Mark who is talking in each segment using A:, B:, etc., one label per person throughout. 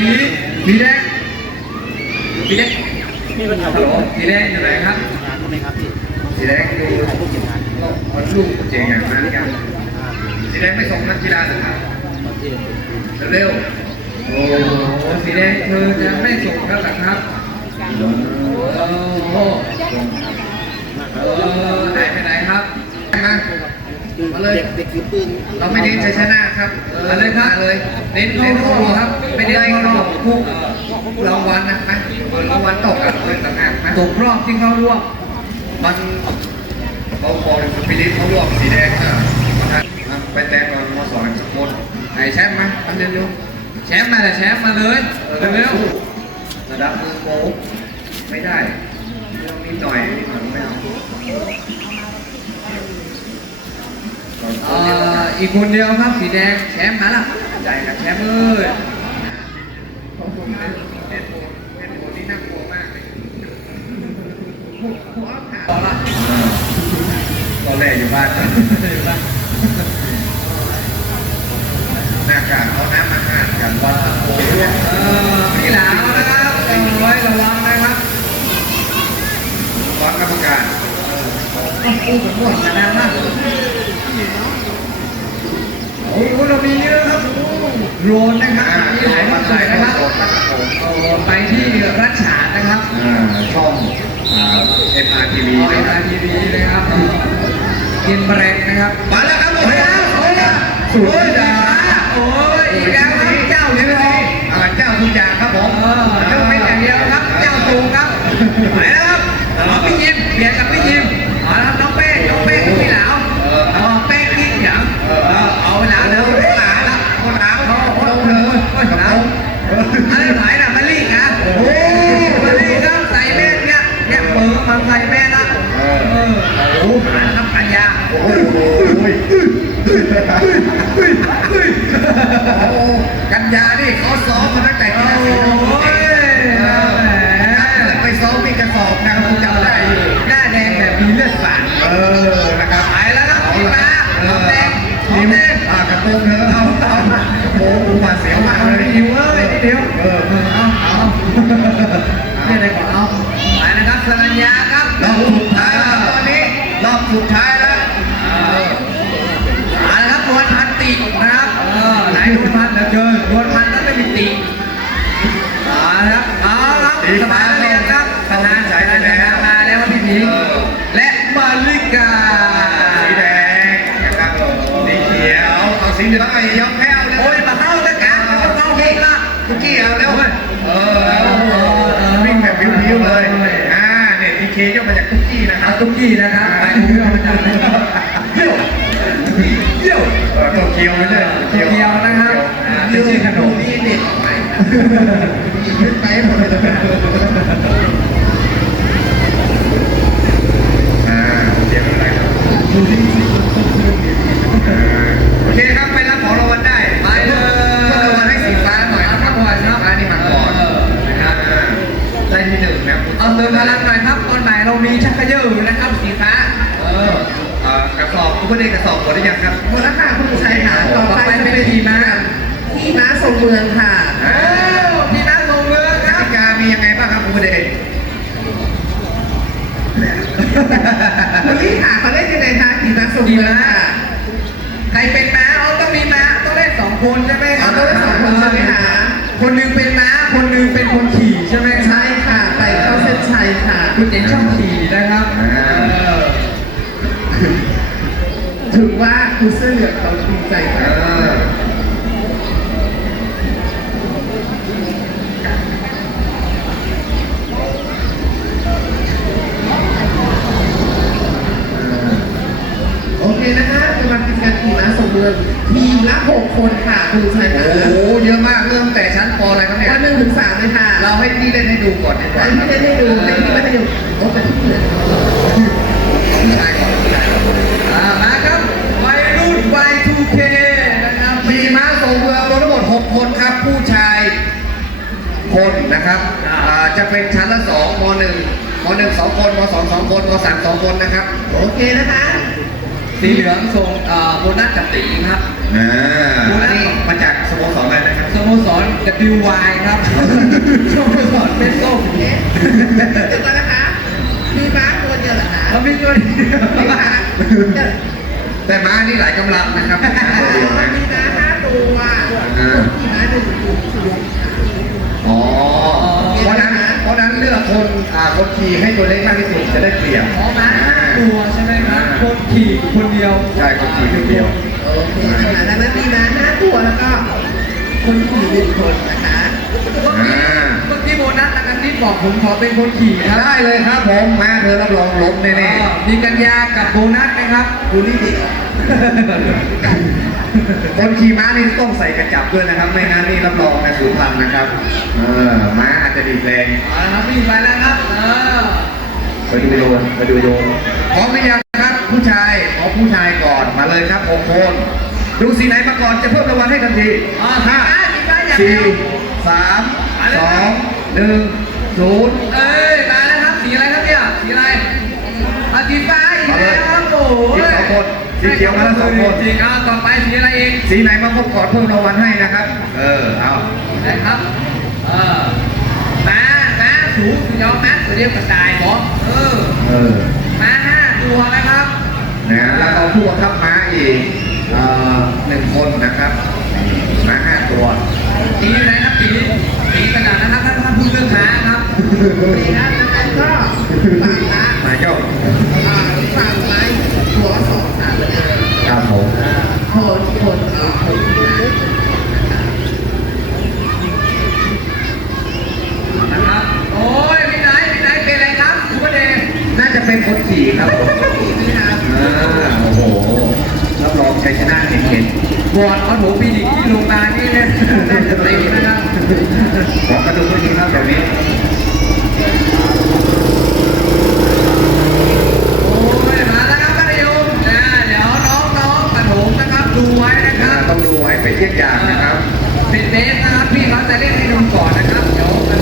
A: สีสีแดงสีแดงฮัลโหลสีแดงอยู่ไหนครับสีแดงดูวันลูกเจ๋งอย่างนั้นกันสีแดงไม่ส่งนักกีฬาเหรอครับเร็วโอ้โหสีแดงเธอจะไม่ส่งแล้วหรอครับโอ้โหเออหายไปไหนครับม มาเลย
B: เด็กถือปืน
A: เราไม่เน้นชัยชนะครับมาเลยครับเลยเน้นเน้นเข้ารอบครับไม่เน้นเข้ารอบทุกรางวัลนะไหมรางวัลตกอะเงินต่างหากไหมตกรอบที่เข้ารอบมันเขาบอกสปิริตเขารอบสีแดงอะนะครับไปแตงก่อนมสองสักคนไหนแชมป์ไหมอันเร็วๆแชมป์มาแต่แชมป์มาเลยเร็วๆระดับมือโป๊กไม่ได้เรื่องนิดหน่อยนิดหน่อยไม่เอา เอ่ ออีกคนเดียวครับสีแดงแชมป์มาละใจกับแชมป์เอ้ยตอนละตอนแรกอยู่บ้านอยู่บ้านหน้ากากเอาน้ำมาห้าดกันว่าโอ้ยเออพี่หลาวนะครับโอ้ยระวังนะครับวัดกรรมการเอออู้กับพวกกันนะมากโอ้โห เรามีเยอะครับโดรนนะครับมีหลายมาเลยนะครับโอ้ไปที่รัชฉานนะครับ
C: ช่องเอ็มอาร์ทีวี
A: โอ้ยอาทีวีนะครับกินแบรนด์นะครับ
C: มาแล้วครับ
A: โอ้ยแล้วโอ้ยแล้วโอ้ย เนี่ย
C: เนี่
A: ยเปิดมาใส่แม่ละเออโอ้หาครับปัญญา
C: โอ้โห
A: โอ้กันยานี่เขาซ้อมมาตั้งแต่ที่โอ้ย
C: ไปซ้อมมีกระสอบนะครับผมจำได้
A: หน้าแดงแบบมีเลือดฝาด
C: เออนะครับ
A: ไปแล้วครับพี่ม้าหอมแดง
C: ที
A: มแดง
C: อ่ากระโปรงเธอเอาเอาโอ้โหหวาดเสียวมากเลย
A: เอาสีเหลือง
C: ไอ้ยอมแพ้เอาเลย
A: โอ้ยมาเข้าตะการมาเข้าเองละ
C: คุกกี้เอาเร็วเออเอาวิ่งแบบพิ้วๆเลยอ่าเนี่ยทีเคย่อมาจากคุกกี้นะครั
A: เอา
C: บ
A: ตุ๊กกี้นะครับไปเพื่อมาจากไหนเยี่ยวเยี่ยว
C: เออโตเกียวไม่ใช่
A: เกียวนะครับอ่าเป็นชื่อขนม
C: นี่เด็ดไปขึ้นไปหมดเลยอ่าเดี๋ยวอะไรครับอ่าโอเคครับไปรับของรางวัลได้
A: ไปเลย
C: ก็รางวัลให้สีฟ้าหน่อย
A: เอา
C: ค
A: ค
C: รั
A: รั
C: บบ
A: ก่อนครับ
C: ฟ้านี่มาก่อนนะครับอ่าได้ที่หนึ่งนะคุณ
A: เอาเติมพลังหน่อยครับตอนไหนเรามีชักกระเยอะอยู่นะครับสีฟ้า
C: เออเอ่ อกระสอบคุณได้กระสอบหมดหรือยังครับ
B: หมดแล้วค่ะคุณชัยค่ะ
A: ต่
B: ต่
A: อ
B: อ
A: ไป
B: ไป
A: จะ
B: จะ
A: เป็
B: เป็นน
A: ทีม้า
B: ที่ม้าทรงเมืองค่ะ
A: โอ้พี่น้าลงเรือค
C: ก
A: รับ
C: ติกามียังไงบ้างครับคุณเดช
B: คุณลี่ค่ะเขาเล่นยังไงคะที่ม้าทรง
A: ที
B: เมือง
A: ม้า
B: ค่ะ
A: ใครเป็นม้าเอาต้องมีม้าต้องเล่นสองคนใช่ไหมครั
B: เอาต้องเล่นสองคนใช่ไหมคะ
A: คนหนึ่งเป็นม้าคนหนึ่งเป็นคนขี่ใช่ไหมครับ
B: ใช่ค่ะไปเข้าเส้นชัยค่ะ
A: คุณเจ๋งชอบขี่นะครั
B: คุณเสื้อเหลืองเขาดีใจ
C: เอ
B: ค่ะ
C: อ
B: โอเคนะคะสำหรับกิจกรรมขี่ม้าทรงเมืองทีมละหกคนค่ะคุณชัย
C: โอ้
B: ค่ะ
C: โหเยอะมากเริ่มแต่ชั้นปอะไรครับเนี่ย
B: วันหนึ่งถึงสามเลยค่ะ
C: เราให้พี่เล่นให้ดูก่อนดีกว่า
B: ให้พี่เล่นให้ดูให้พี่มัธยมโอ้แต่ที่เหลือ
C: คนนะครับอ่าจะเป็นชั้นละ2ม .1 ม .1 2คนม .2 2คนม .3 2คนนะครับ
B: โอเคนะคะ
C: ส
A: สีเหลืองส่งเอ่อโบนัสกับตีครับ
C: อ่าอันนี้มาจากสโมสรอะไรนะครับ
A: สโมสร WY ครับสโมสรเป็นส้ม
B: เอ๊ะเดี๋ยวก่อนนะคะมีม้าตัวเดียวเหรอคะ
A: เขาไม่ช่วย
B: มีม้า
C: แต่ม้านี่หลายกำลังนะครับไม่ใช่ตัวเดียวนะ
B: มีม้า ห้าตัวมีม้าหนึ่งตัวสูง
C: อ๋อเพราะนั้นเพราะนั้นเลือกคนอ่าคนขี่ให้ตัวเล็กมากที่สุดจะได้เปรียบ
A: อ๋อมาห้าตัวใช่ไหมครับคนขี่คนเดียว
C: ใช่คนขี่คนเดียว
B: โอเคค่ะดังนั้นมีม้าห้าตัวแล้วก็ คนขี่หนึ่งคนนะคะ
C: อ่า
A: เมื่อกี้โบนัสนะครับที่บอกผมขอเป็นคนขี่ครับ
C: ได้เลยครับผมมาเธอรับรองล้มแน่
A: อ๋อมีกัญญากับโบนัสไหมครับ
B: ดูนี่ดิ
C: ๆ คนขี่ม้านี่ต้องใส่กระจับด้วยนะครับ ไม่งั้นนี่รับรองนะสูญพันธุ์นะครับ เออม้าอาจจะดีดแรง
A: เอาละครับวิ่งไปแล้วครับเออ
C: ไปดูโดนไปดูโดนพร้อมหรือยังครับ ผู้ชายขอผู้ชายก่อนมาเลยครับหกคน ดูสีไหนมาก่อนจะเพิ่มรางวัลให้ทันที
A: อ๋อ
C: ห้า
A: สีฟ้าอย่าง
C: สี่
A: ยว
C: สามสองหนึ่งศูนย์
A: เอ้ยมาแล้วครับสีอะไรครับเนี่ยสีอะไรอาสีฟ้าอีกแล้วครับโอ้โอี
C: กสองคน สีเขียวมาแล้วสองคน
A: จริงเอาต่อไปสีอะไรอีก
C: สีไหนมาพบก่อนเพิ่มรางวัลให้นะครับ เออเอา
A: นะครับเออม้าม้าสูงยอมม้าตัวเดียวกระจายบอกเออ
C: เออ
A: ม้าห้าตัวนะครับ
C: นะแล้วก็ผู้บังคับม้าอีกเอ่อหนึ่งคนนะครับม้าห้าตัว
A: สีอะไรครับสีสีกระดาษนะครับถ้าถ้าพูดเรื่องม้าครับ
B: โอเคนะดัง นั้นก็ฝั่งละ
C: มาเจ้า
B: ฝั่งไม้หัวสองสาม
C: ครับผม
B: คนคนเอ่อคนะ
A: ครับโอ้ยพี่ไหนพี่ไหนเป็นอะไรครับคุณประเดช
C: น่าจะเป็นคนขี่ครับผมโอ้โหรับรองชัยชนะเห็น
A: บอดเอาหนูพี่ดิที่โรงพยาบาลนี่เนี่ยน่าจะตีนะครับ
C: ขอกระดูกไม่ดีครับแบบนี้
A: โอ้ยมาแล้วครับมัธยมนะเดี๋ยวน้องๆประถมนะครับดูไว้นะค
C: อ่า
A: รับ
C: ต้องดูไว้เป็นเยี่ยงอย่างนะครับ
A: เป็นเบสนะครับพี่เขาจะเล่นให้ดูก่อนนะครับ เดี๋ยวมัน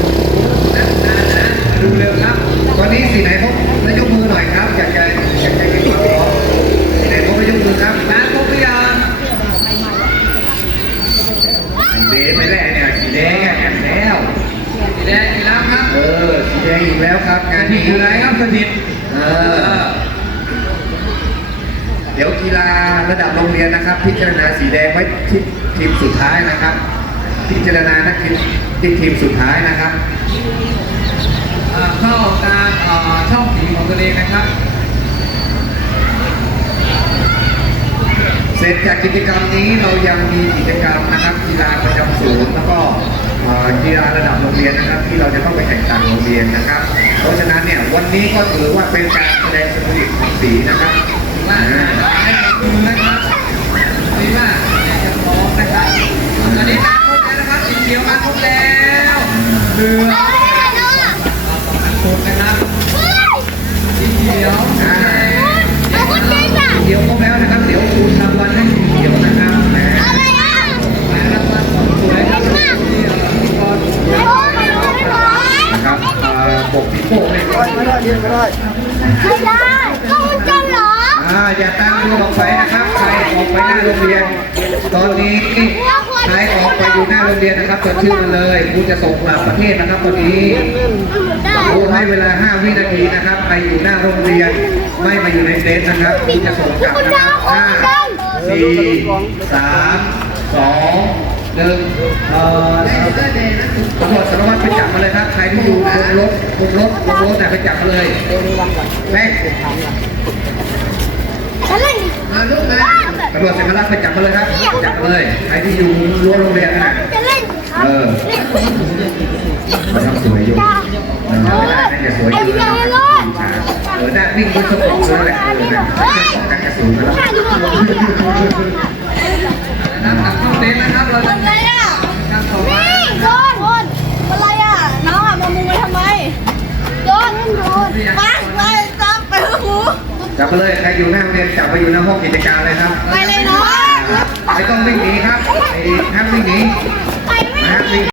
A: นะนะนะดู เร็วครับ
C: ตอนนี้สีไหนพบแล้วยกมือหน่อยครับ อยากจะอยากจะเห็นความพร้อมสีไหนพบแล้วยกมือครับ
A: มาครบหรือยัง
C: เบสไปแล้วเนี่ยสีแดงอะแอนแล้ว
A: สีแดงสีแล้วครับ
C: เออสีแดงอีกแล้วครับงาน
A: นี่
C: นี้
A: คืออะไรครับสถิต
C: เออเดี๋ยวกีฬาระดับโรงเรียนนะครับ พิจารณาสีแดงไว้ที่ทีมสุดท้ายนะครับ พิจารณานักทีมที่ทีมสุดท้ายนะครับ
A: เข้าตามช่องสีของตัวเองนะครับ
C: เสร็จจากกิจกรรมนี้เรายังมีกิจกรรมนะครับกีฬาประจำศูนย์แล้วก็กีฬาระดับโรงเรียนนะครับ ที่เราจะต้องไปแข่งขันโรงเรียนนะครับ เพราะฉะนั้นเนี่ยวันนี้ก็ถือว่าเป็นการแสดงสปิริตของสีนะครับ
A: ว่า
C: อ่า
A: ให้ดูนะครับสีว่าอยากจะพร้อมนะครับตอนนี้มาครบแล้วนะครับสีเขียวมาครบแล้วเหลือ ก่
C: อนอ่าอย่าตั้งดูออกไปนะครับใครออกไปหน้าโรงเรียน ตอนนี้ใครออกไปอยู่หน้าโรงเรียนนะครับจดชื่อมาเลยครูจะส่งกลับประเทศนะครับตอนนี้ครูให้เวลา 5 วินาทีนะครับ ไปอยู่หน้าโรงเรียน ไม่มาอยู่ในเต็นท์นะครับครูจะส่งกลับนะครับห้าสี่สามสอง หนึ่งเอ่อ
B: ได้เสื้อแดงนะคุณ
C: ตำรวจสารวัตรไปจับมาเลยครับ ใครที่อยู่บนรถบนรถบนรถเนี่ยไปจับมาเลยแม่ง
B: มาลูกมา
C: ตำรวจเสมารักไปจับมาเลยครับ จับมาเลย ใครที่อยู่รั้วโรงเรียนนั่นน่ะเออเขาทำสวยอยู่เออไม่ได้น่าจะสวยอยู่นะครับเออหน้าวิ่งบนสะโพกเลยแหละเออนะนักกระสุนแล้ว
A: ไป
D: อ
C: ยู่หน้าห้องกิจการเลยครับ
D: ไปเลยน้อง
C: ไม่ต้องวิ่งหนีครับไอ้ห้ามวิ่งหนี